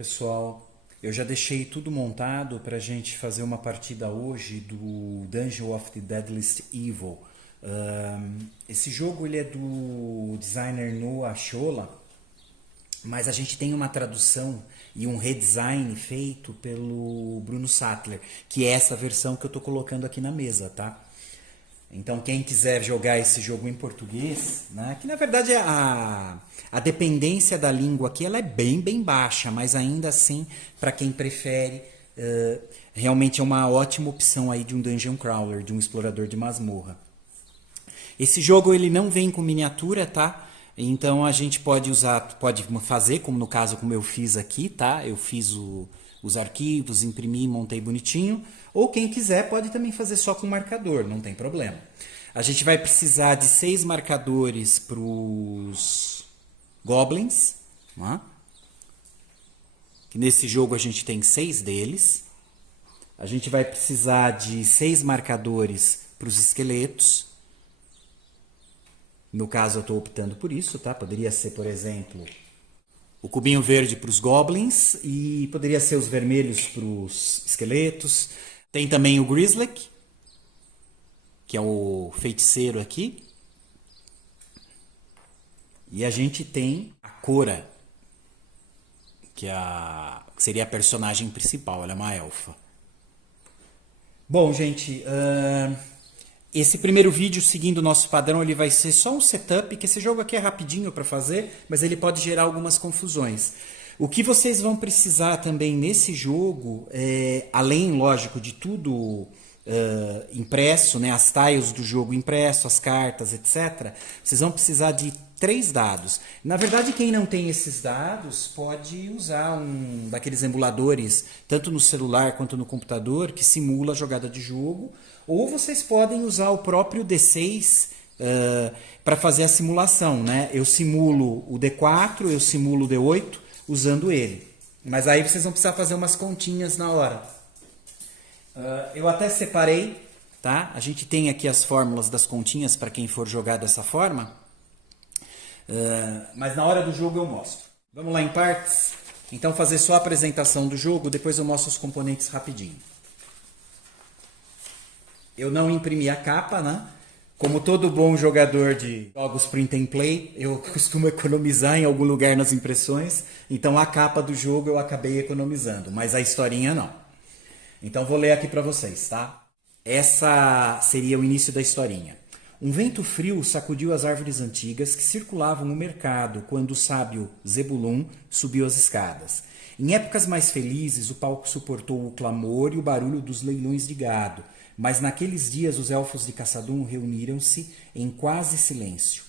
pessoal. Eu já deixei tudo montado para a gente fazer uma partida hoje do Dungeon of the Deadliest Evil. Esse jogo ele é do designer Noah Scholla, mas a gente tem uma tradução e um redesign feito pelo Bruno Sattler, que é essa versão que eu estou colocando aqui na mesa, tá? Então quem quiser jogar esse jogo em português, né, que na verdade a dependência da língua aqui ela é bem baixa, mas ainda assim, para quem prefere, realmente é uma ótima opção aí de um dungeon crawler, de um explorador de masmorra. Esse jogo ele não vem com miniatura, tá? Então a gente pode usar, pode fazer, como no caso como eu fiz aqui, tá? Eu fiz os arquivos, imprimi, montei bonitinho. Ou quem quiser pode também fazer só com marcador, não tem problema. A gente vai precisar de 6 marcadores para os goblins, né? Que nesse jogo a gente tem 6 deles. A gente vai precisar de 6 marcadores para os esqueletos. No caso eu estou optando por isso, tá? Poderia ser, por exemplo, o cubinho verde para os goblins e poderia ser os vermelhos para os esqueletos. Tem também o Grizzlick, que é o feiticeiro aqui. E a gente tem a Cora, que seria a personagem principal, ela é uma elfa. Bom, gente, esse primeiro vídeo, seguindo o nosso padrão, ele vai ser só um setup, que esse jogo aqui é rapidinho para fazer, mas ele pode gerar algumas confusões. O que vocês vão precisar também nesse jogo, além, lógico, de tudo impresso, né, as tiles do jogo impresso, as cartas, etc., vocês vão precisar de 3 dados. Na verdade, quem não tem esses dados pode usar um daqueles emuladores, tanto no celular quanto no computador, que simula a jogada de jogo, ou vocês podem usar o próprio D6 para fazer a simulação, né? Eu simulo o D4, eu simulo o D8 usando ele. Mas aí vocês vão precisar fazer umas continhas na hora. Eu até separei, tá? A gente tem aqui as fórmulas das continhas para quem for jogar dessa forma. Mas na hora do jogo eu mostro. Vamos lá em partes? Então fazer só a apresentação do jogo, depois eu mostro os componentes rapidinho. Eu não imprimi a capa, né? Como todo bom jogador de jogos print and play, eu costumo economizar em algum lugar nas impressões. Então a capa do jogo eu acabei economizando, mas a historinha não. Então vou ler aqui para vocês, tá? Essa seria o início da historinha. Um vento frio sacudiu as árvores antigas que circulavam no mercado quando o sábio Zebulun subiu as escadas. Em épocas mais felizes, o palco suportou o clamor e o barulho dos leilões de gado, mas naqueles dias os elfos de Caçadum reuniram-se em quase silêncio.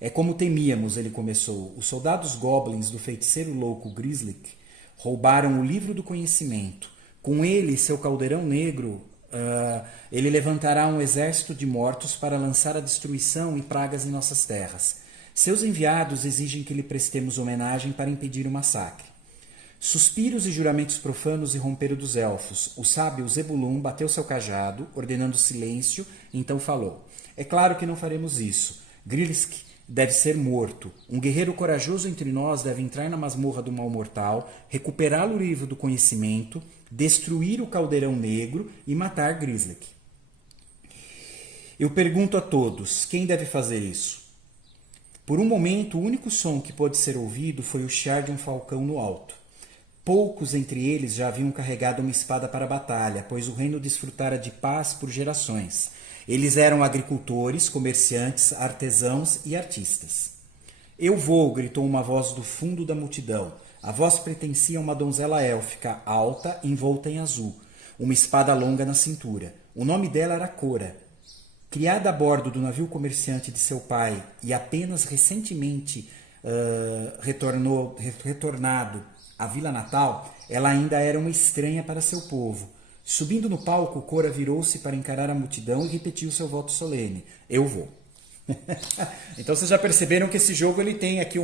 É como temíamos, ele começou. Os soldados goblins do feiticeiro louco Grizzlick roubaram o livro do conhecimento. Com ele, seu caldeirão negro, ele levantará um exército de mortos para lançar a destruição e pragas em nossas terras. Seus enviados exigem que lhe prestemos homenagem para impedir o massacre. Suspiros e juramentos profanos irromperam dos elfos. O sábio Zebulun bateu seu cajado, ordenando silêncio, então falou. É claro que não faremos isso. Grizzlick deve ser morto. Um guerreiro corajoso entre nós deve entrar na masmorra do mal mortal, recuperar o livro do conhecimento, destruir o caldeirão negro e matar Grizzlick. Eu pergunto a todos, quem deve fazer isso? Por um momento, o único som que pôde ser ouvido foi o chiar de um falcão no alto. Poucos entre eles já haviam carregado uma espada para a batalha, pois o reino desfrutara de paz por gerações. Eles eram agricultores, comerciantes, artesãos e artistas. Eu vou, gritou uma voz do fundo da multidão. A voz pertencia a uma donzela élfica, alta, envolta em azul, uma espada longa na cintura. O nome dela era Cora. Criada a bordo do navio comerciante de seu pai e apenas recentemente retornado à vila natal, ela ainda era uma estranha para seu povo. Subindo no palco, Cora virou-se para encarar a multidão e repetiu seu voto solene. Eu vou. Então vocês já perceberam que esse jogo ele tem aqui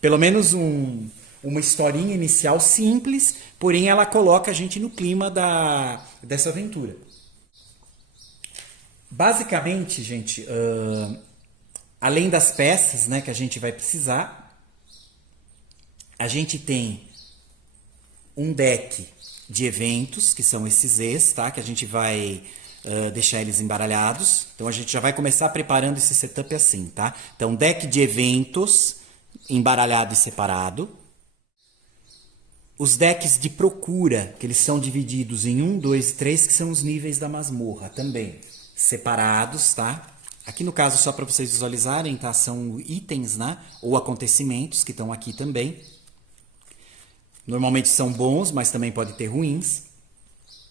pelo menos uma historinha inicial simples, porém ela coloca a gente no clima dessa aventura. Basicamente, gente, além das peças, né, que a gente vai precisar, a gente tem um deck de eventos, que são esses Zs, tá? Que a gente vai deixar eles embaralhados. Então a gente já vai começar preparando esse setup assim, tá? Então deck de eventos embaralhado e separado. Os decks de procura, que eles são divididos em 1, 2 e 3, que são os níveis da masmorra também, separados, tá? Aqui no caso, só para vocês visualizarem, tá? São itens, né? Ou acontecimentos que estão aqui também. Normalmente são bons, mas também pode ter ruins.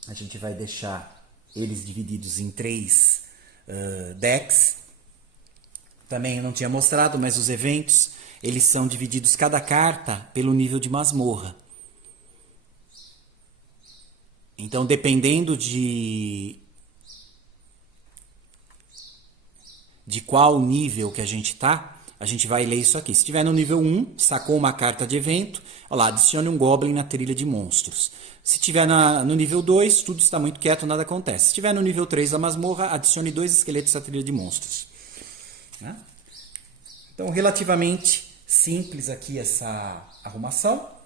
A gente vai deixar eles divididos em 3 decks. Também eu não tinha mostrado, mas os eventos, eles são divididos cada carta pelo nível de masmorra. Então, dependendo de qual nível que a gente tá, a gente vai ler isso aqui. Se estiver no nível 1, sacou uma carta de evento, olha lá, adicione um Goblin na trilha de monstros. Se estiver no nível 2, tudo está muito quieto, nada acontece. Se estiver no nível 3 da masmorra, adicione 2 esqueletos à trilha de monstros. Né? Então, relativamente simples aqui essa arrumação.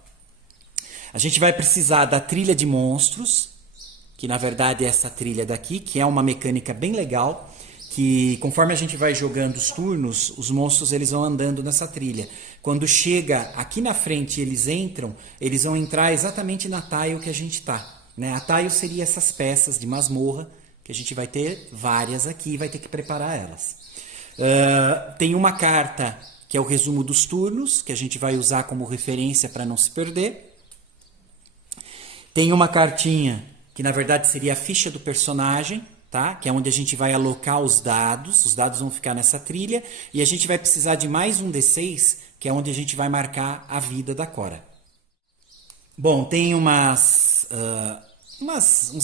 A gente vai precisar da trilha de monstros, que na verdade é essa trilha daqui, que é uma mecânica bem legal, que conforme a gente vai jogando os turnos, os monstros eles vão andando nessa trilha. Quando chega aqui na frente eles entram, eles vão entrar exatamente na tile que a gente está. Né? A tile seria essas peças de masmorra, que a gente vai ter várias aqui e vai ter que preparar elas. Tem uma carta que é o resumo dos turnos, que a gente vai usar como referência para não se perder. Tem uma cartinha que na verdade seria a ficha do personagem, tá? Que é onde a gente vai alocar os dados vão ficar nessa trilha, e a gente vai precisar de mais um D6, que é onde a gente vai marcar a vida da Cora. Bom, tem uns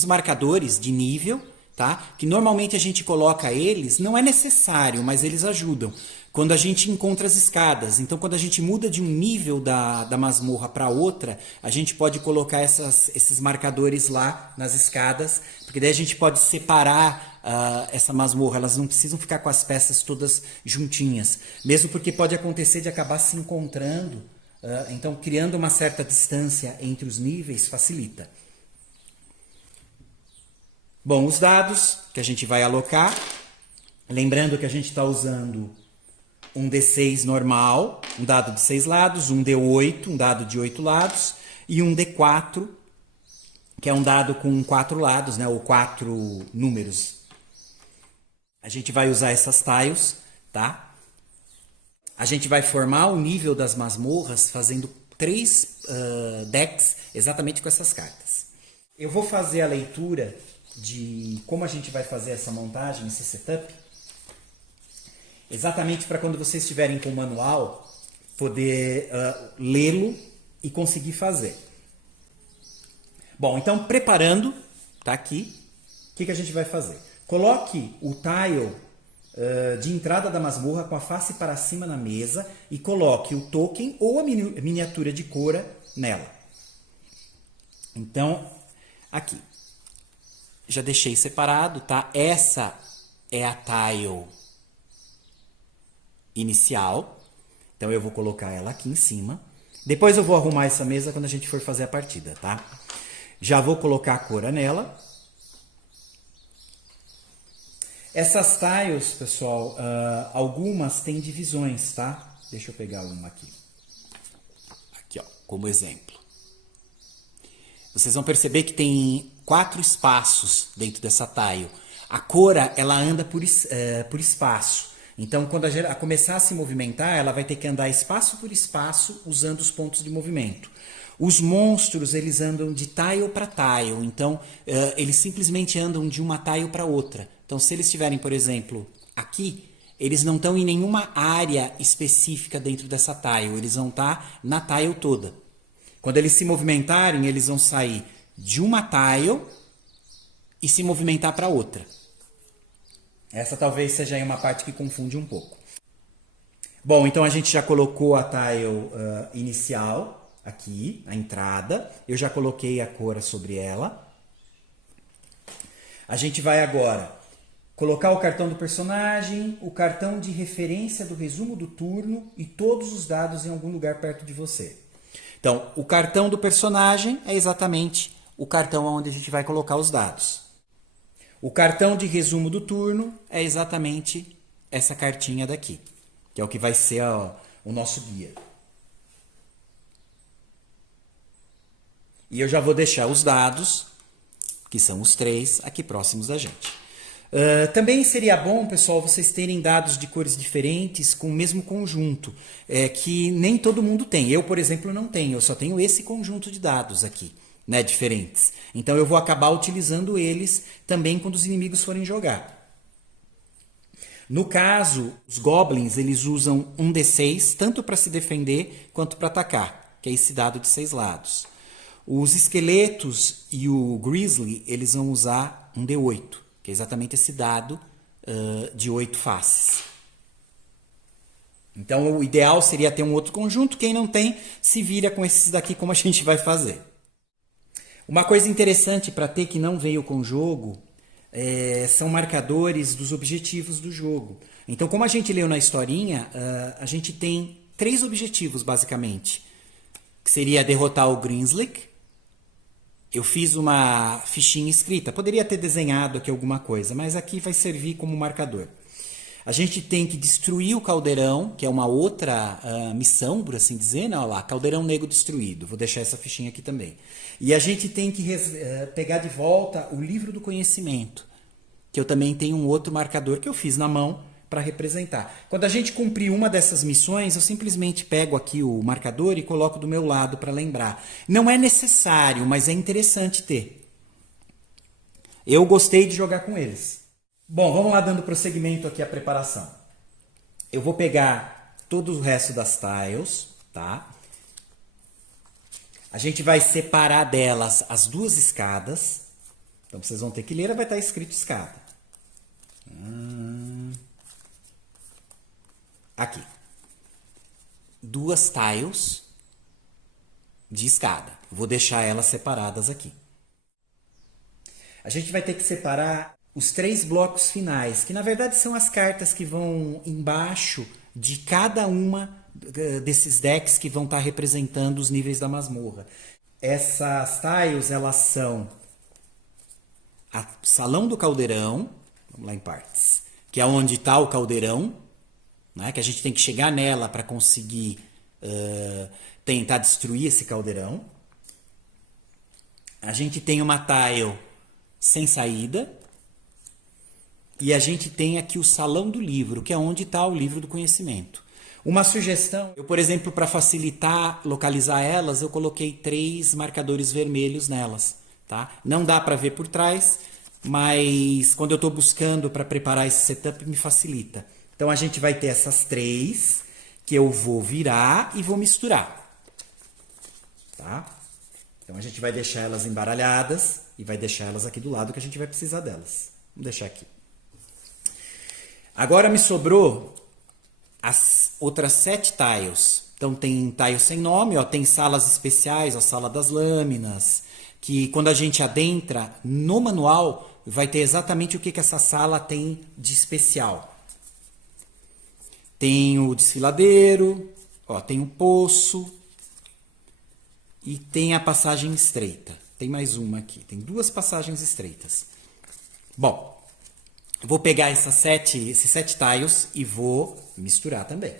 marcadores de nível, tá? Que normalmente a gente coloca eles, não é necessário, mas eles ajudam. Quando a gente encontra as escadas, então quando a gente muda de um nível da masmorra para outra, a gente pode colocar esses marcadores lá nas escadas, porque daí a gente pode separar essa masmorra, elas não precisam ficar com as peças todas juntinhas, mesmo porque pode acontecer de acabar se encontrando, então criando uma certa distância entre os níveis facilita. Bom, os dados que a gente vai alocar, lembrando que a gente está usando um D6 normal, um dado de 6 lados, um D8, um dado de 8 lados, e um D4, que é um dado com 4 lados, né, ou 4 números. A gente vai usar essas tiles, tá? A gente vai formar o nível das masmorras fazendo 3 decks exatamente com essas cartas. Eu vou fazer a leitura de como a gente vai fazer essa montagem, esse setup, exatamente para quando vocês estiverem com o manual, poder lê-lo e conseguir fazer. Bom, então preparando, tá aqui, o que a gente vai fazer? Coloque o tile de entrada da masmorra com a face para cima na mesa e coloque o token ou a miniatura de Cora nela. Então, aqui. Já deixei separado, tá? Essa é a tile inicial. Então eu vou colocar ela aqui em cima. Depois eu vou arrumar essa mesa quando a gente for fazer a partida, tá? Já vou colocar a Cora nela. Essas tiles, pessoal, algumas têm divisões, tá? Deixa eu pegar uma aqui. Aqui, ó, como exemplo. Vocês vão perceber que tem 4 espaços dentro dessa tile. A Cora, ela anda por espaço. Então, quando a começar a se movimentar, ela vai ter que andar espaço por espaço usando os pontos de movimento. Os monstros, eles andam de tile para tile. Então, eles simplesmente andam de uma tile para outra. Então, se eles estiverem, por exemplo, aqui, eles não estão em nenhuma área específica dentro dessa tile. Eles vão estar na tile toda. Quando eles se movimentarem, eles vão sair de uma tile e se movimentar para outra. Essa talvez seja aí uma parte que confunde um pouco. Bom, então a gente já colocou a tile inicial aqui, a entrada. Eu já coloquei a Cora sobre ela. A gente vai agora colocar o cartão do personagem, o cartão de referência do resumo do turno e todos os dados em algum lugar perto de você. Então, o cartão do personagem é exatamente o cartão onde a gente vai colocar os dados. O cartão de resumo do turno é exatamente essa cartinha daqui, que é o que vai ser o nosso guia. E eu já vou deixar os dados, que são os 3, aqui próximos da gente. Também seria bom, pessoal, vocês terem dados de cores diferentes com o mesmo conjunto, que nem todo mundo tem. Eu, por exemplo, não tenho, eu só tenho esse conjunto de dados aqui, né, diferentes. Então eu vou acabar utilizando eles também quando os inimigos forem jogar. No caso, os goblins, eles usam um D6, tanto para se defender quanto para atacar, que é esse dado de 6 lados. Os esqueletos e o grizzly, eles vão usar um D8, que é exatamente esse dado de 8 faces. Então, o ideal seria ter um outro conjunto. Quem não tem, se vira com esses daqui, como a gente vai fazer. Uma coisa interessante para ter que não veio com o jogo são marcadores dos objetivos do jogo. Então, como a gente leu na historinha, a gente tem 3 objetivos, basicamente. Que seria derrotar o Grinslick. Eu fiz uma fichinha escrita. Poderia ter desenhado aqui alguma coisa, mas aqui vai servir como marcador. A gente tem que destruir o caldeirão, que é uma outra missão, por assim dizer. Né? Olha lá, caldeirão negro destruído. Vou deixar essa fichinha aqui também. E a gente tem que pegar de volta o livro do conhecimento, que eu também tenho um outro marcador que eu fiz na mão para representar. Quando a gente cumprir uma dessas missões, eu simplesmente pego aqui o marcador e coloco do meu lado para lembrar. Não é necessário, mas é interessante ter. Eu gostei de jogar com eles. Bom, vamos lá dando prosseguimento aqui à preparação. Eu vou pegar todo o resto das tiles, tá? A gente vai separar delas as 2 escadas. Então vocês vão ter que ler, vai estar escrito escada. Aqui. 2 tiles de escada. Vou deixar elas separadas aqui. A gente vai ter que separar os 3 blocos finais, que na verdade são as cartas que vão embaixo de cada uma desses decks que vão estar representando os níveis da masmorra. Essas tiles, elas são o Salão do Caldeirão, vamos lá em partes, que é onde está o caldeirão, né, que a gente tem que chegar nela para conseguir tentar destruir esse caldeirão. A gente tem uma tile sem saída. E a gente tem aqui o Salão do Livro, que é onde está o livro do conhecimento. Uma sugestão, eu, por exemplo, para facilitar localizar elas, eu coloquei 3 marcadores vermelhos nelas. Tá? Não dá para ver por trás, mas quando eu estou buscando para preparar esse setup, me facilita. Então a gente vai ter essas 3 que eu vou virar e vou misturar. Tá? Então a gente vai deixar elas embaralhadas e vai deixar elas aqui do lado que a gente vai precisar delas. Vamos deixar aqui. Agora me sobrou as outras 7 tiles. Então tem tiles sem nome, ó, tem salas especiais, a sala das lâminas, que quando a gente adentra no manual, vai ter exatamente o que essa sala tem de especial. Tem o desfiladeiro, ó, tem o poço e tem a passagem estreita. Tem mais uma aqui, tem 2 passagens estreitas. Bom, vou pegar esses 7 tiles e vou misturar também.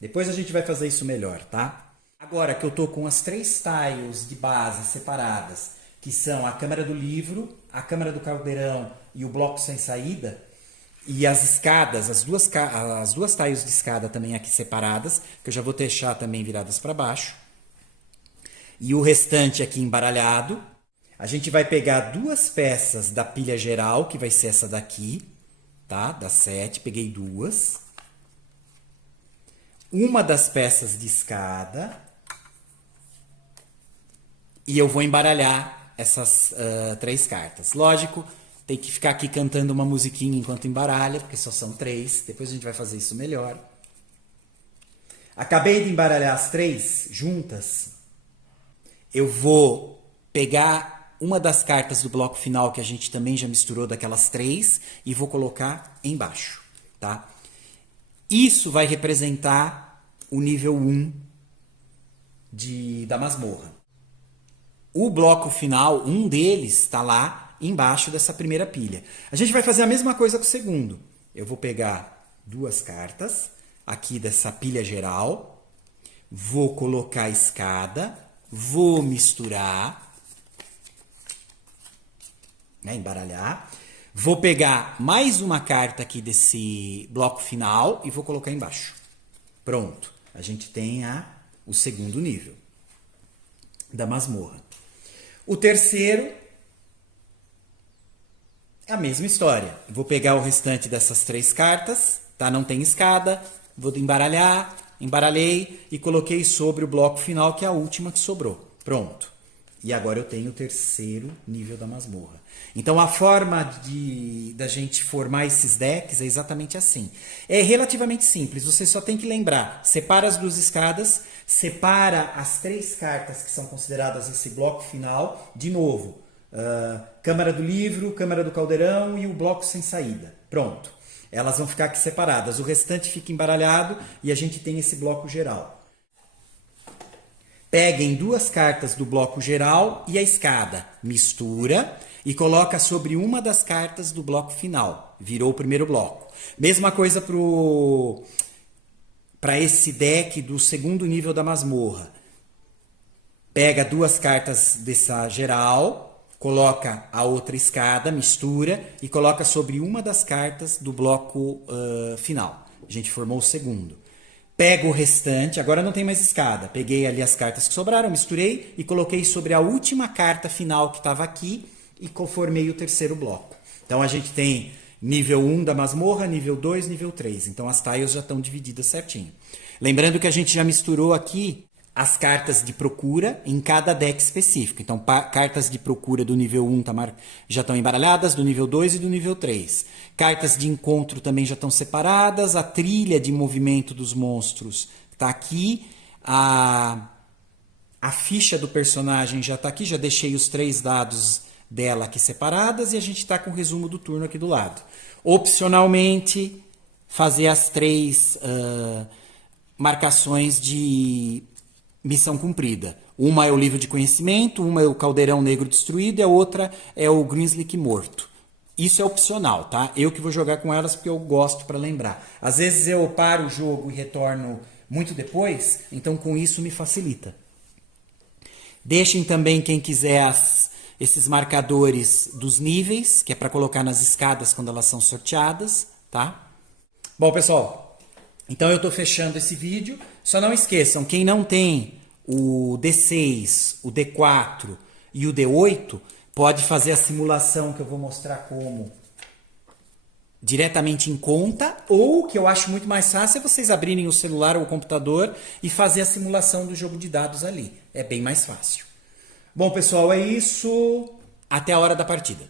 Depois a gente vai fazer isso melhor, tá? Agora que eu tô com as 3 tiles de base separadas, que são a câmara do livro, a câmara do caldeirão e o bloco sem saída, e as escadas, as duas tiles de escada também aqui separadas, que eu já vou deixar também viradas para baixo, e o restante aqui embaralhado. A gente vai pegar 2 peças da pilha geral, que vai ser essa daqui, tá? Das 7, peguei 2. Uma das peças de escada. E eu vou embaralhar essas 3 cartas. Lógico, tem que ficar aqui cantando uma musiquinha enquanto embaralha, porque só são 3. Depois a gente vai fazer isso melhor. Acabei de embaralhar as 3 juntas. Eu vou pegar uma das cartas do bloco final que a gente também já misturou daquelas 3 e vou colocar embaixo, tá? Isso vai representar o nível 1 da masmorra. O bloco final, um deles, está lá embaixo dessa primeira pilha. A gente vai fazer a mesma coisa com o segundo. Eu vou pegar 2 cartas aqui dessa pilha geral, vou colocar a escada, vou misturar, né, embaralhar. Vou pegar mais uma carta aqui desse bloco final e vou colocar embaixo. Pronto. A gente tem o segundo nível da masmorra. O terceiro, a mesma história. Vou pegar o restante dessas 3 cartas, tá? Não tem escada, vou embaralhar, embaralhei e coloquei sobre o bloco final, que é a última que sobrou. Pronto. E agora eu tenho o terceiro nível da masmorra. Então a forma da gente formar esses decks é exatamente assim. É relativamente simples, você só tem que lembrar. Separa as 2 escadas, separa as 3 cartas que são consideradas esse bloco final. De novo, Câmara do Livro, Câmara do Caldeirão e o bloco sem saída. Pronto. Elas vão ficar aqui separadas. O restante fica embaralhado e a gente tem esse bloco geral. Peguem 2 cartas do bloco geral e a escada. Mistura e coloca sobre uma das cartas do bloco final. Virou o primeiro bloco. Mesma coisa para esse deck do segundo nível da masmorra. Pega 2 cartas dessa geral, coloca a outra escada, mistura e coloca sobre uma das cartas do bloco final. A gente formou o segundo. Pego o restante, agora não tem mais escada. Peguei ali as cartas que sobraram, misturei e coloquei sobre a última carta final que estava aqui e formei o terceiro bloco. Então a gente tem nível 1 da masmorra, nível 2, nível 3. Então as tiles já estão divididas certinho. Lembrando que a gente já misturou aqui as cartas de procura em cada deck específico. Então, cartas de procura do nível 1 já estão embaralhadas, do nível 2 e do nível 3. Cartas de encontro também já estão separadas. A trilha de movimento dos monstros está aqui. A ficha do personagem já está aqui. Já deixei os 3 dados dela aqui separadas. E a gente está com o resumo do turno aqui do lado. Opcionalmente, fazer as 3 marcações de missão cumprida. Uma é o livro de conhecimento, uma é o caldeirão negro destruído e a outra é o Grinslick morto. Isso é opcional, tá? Eu que vou jogar com elas porque eu gosto para lembrar. Às vezes eu paro o jogo e retorno muito depois, então com isso me facilita. Deixem também, quem quiser, esses marcadores dos níveis, que é para colocar nas escadas quando elas são sorteadas, tá? Bom, pessoal, então eu estou fechando esse vídeo. Só não esqueçam, quem não tem o D6, o D4 e o D8, pode fazer a simulação que eu vou mostrar como diretamente em conta, ou, que eu acho muito mais fácil, é vocês abrirem o celular ou o computador e fazer a simulação do jogo de dados ali. É bem mais fácil. Bom, pessoal, é isso. Até a hora da partida.